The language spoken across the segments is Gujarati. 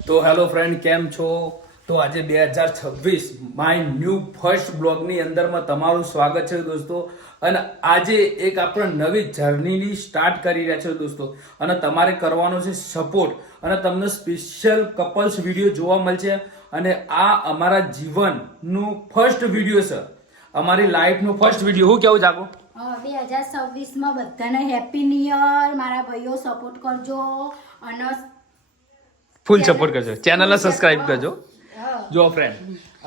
તો હેલો ફ્રેન્ડ, કેમ છો? તો આજે 2026 માય ન્યૂ ફર્સ્ટ બ્લોગની અંદરમાં તમારું સ્વાગત છે દોસ્તો. અને આજે એક આપણે નવી જર્નીની સ્ટાર્ટ કરી રહ્યા છે દોસ્તો. અને તમારે કરવાનો છે સપોર્ટ, અને તમને સ્પેશિયલ કપલ્સ વિડીયો જોવા મળશે. અને આ અમારા જીવનનું ફર્સ્ટ વિડીયો છે, અમારી લાઈફનું ફર્સ્ટ વિડીયો. હું કેવું જાગો? 2026 માં બધાને હેપી ન્યુ યર. મારા ભાઈઓ સપોર્ટ કરજો અને ફૂલ સપોર્ટ કરજો, ચેનલને સબસ્ક્રાઇબ કરજો. જો ફ્રેન્ડ,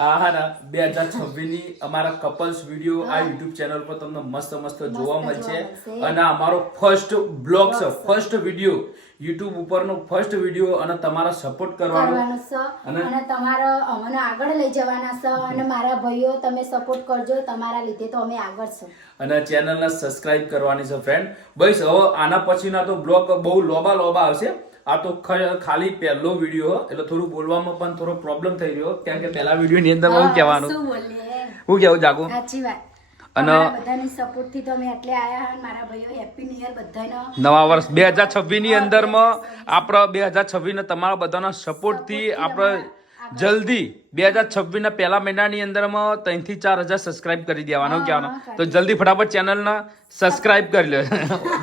આ હા ને 2026 ની અમારા કપલ્સ વિડીયો આ યુટ્યુબ ચેનલ પર તમને મસ્ત જોવા મળશે. અને અમારો ફર્સ્ટ બ્લોગ છે, ફર્સ્ટ વિડીયો યુટ્યુબ ઉપરનો ફર્સ્ટ વિડીયો. અને તમારા સપોર્ટ કરવાનો છે અને તમારે અમને આગળ લઈ જવાના છે. અને મારા ભાઈઓ તમે સપોર્ટ કરજો, તમારા લીધે તો અમે આગળ છે. અને ચેનલને સબસ્ક્રાઇબ કરવાની છે ફ્રેન્ડ. બસ હવે આના પછીના તો બ્લોગ બહુ લોબા આવશે. આ તો ખાલી પહેલો વિડીયો, એટલે થોડું બોલવામાં પણ થોડો પ્રોબ્લેમ થઈ રહ્યો, કારણ કે પહેલા વિડીયો ની અંદર હું કહેવાનું, હું કેવું જાગું. સાચી વાત. અને બધાની સપોર્ટ થી તો અમે એટલે આયા. મારા ભાઈઓ હેપી ન્યુ યર બધાનો. નવા વર્ષ 2026 ની અંદરમાં આપણે 2026 ને તમારા બધાના સપોર્ટ થી આપણે જલ્દી 2026 ના પહેલા મહિનાની અંદરમાં 3 થી 4,000 સબસ્ક્રાઇબ કરી દેવાનું કહેવાનું. તો જલ્દી ફટાફટ ચેનલને સબસ્ક્રાઇબ કરી લો.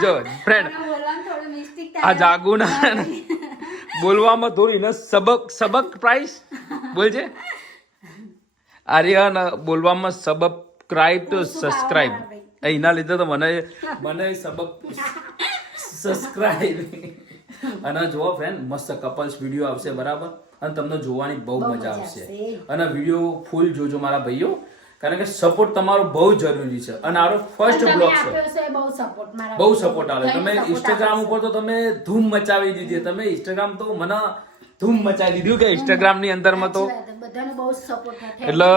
જો ફ્રેન્ડ, આ જાગુના બોલવામાં થોડી ને સબક પ્રાઇસ બોલજે. આર્યન બોલવામાં સબસ્ક્રાઇબ ટુ સબસ્ક્રાઇબ. એના લીધે તો મને સબક સબસ્ક્રાઇબ. અને જો ફ્રેન્ડ, મસ્ત કપલ્સ વિડીયો આવશે, બરાબર? અને તમને જોવાની બહુ મજા આવશે. અને વિડીયો ફૂલ જોજો મારા ભાઈઓ, કારણ કે સપોર્ટ તમારો બહુ જરૂરી છે. અને આરો ફર્સ્ટ બ્લોગ છે, બહુ સપોર્ટ આવે. તમે ઇન્સ્ટાગ્રામ ઉપર તો તમે ધૂમ મચાવી દીધી. તમે ઇન્સ્ટાગ્રામ તો મને ધૂમ મચાવી દીધું કે ઇન્સ્ટાગ્રામ ની અંદરમાં તો એટલે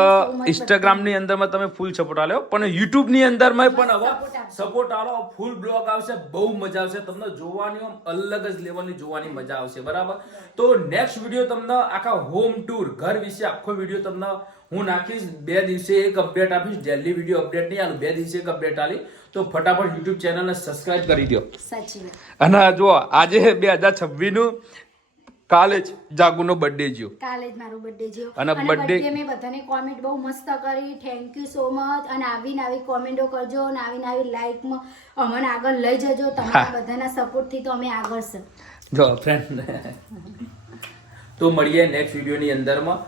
ઇન્સ્ટાગ્રામ ની અંદરમાં તમે ફૂલ સપોર્ટ આલ્યો. પણ યુટ્યુબ ની અંદરમાં પણ હવે સપોર્ટ આલો, ફૂલ બ્લોગ આવશે, બહુ મજા આવશે. તમને જોવાની અલગ જ લેવલની જોવાની મજા આવશે, બરાબર? તો નેક્સ્ટ વિડીયો તમને આખા હોમ ટૂર, ઘર વિશે આખો વિડીયો તમને હું નાખીશ. 2 દિવસે એક અપડેટ આપીશ. ડેલી વિડીયો અપડેટ નહીં આલું, 2 દિવસે એક અપડેટ આલી. તો ફટાફટ યુટ્યુબ ચેનલને સબસ્ક્રાઇબ કરી દો. અને જો આજે 2026 નું કાલે જ જાગુનો બર્થડે જ્યો. કાલે જ મારો બર્થડે જ્યો. અને બર્થડે મેં બધાને કોમેન્ટ બહુ મસ્ત કરી. Thank you so much. અને આવી કોમેન્ટો કરજો, અને આવી લાઈકમાં અમને આગળ લઈ જજો. તમારા બધાના સપોર્ટ થી તો અમે આગળ છે. જો ફ્રેન્ડ, તો મળીએ નેક્સ્ટ વિડીયો ની અંદરમાં.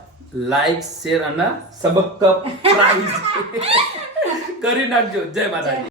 લાઈક, શેર અને સબસ્ક્રાઇબ કરી નાખજો. જય માતાજી.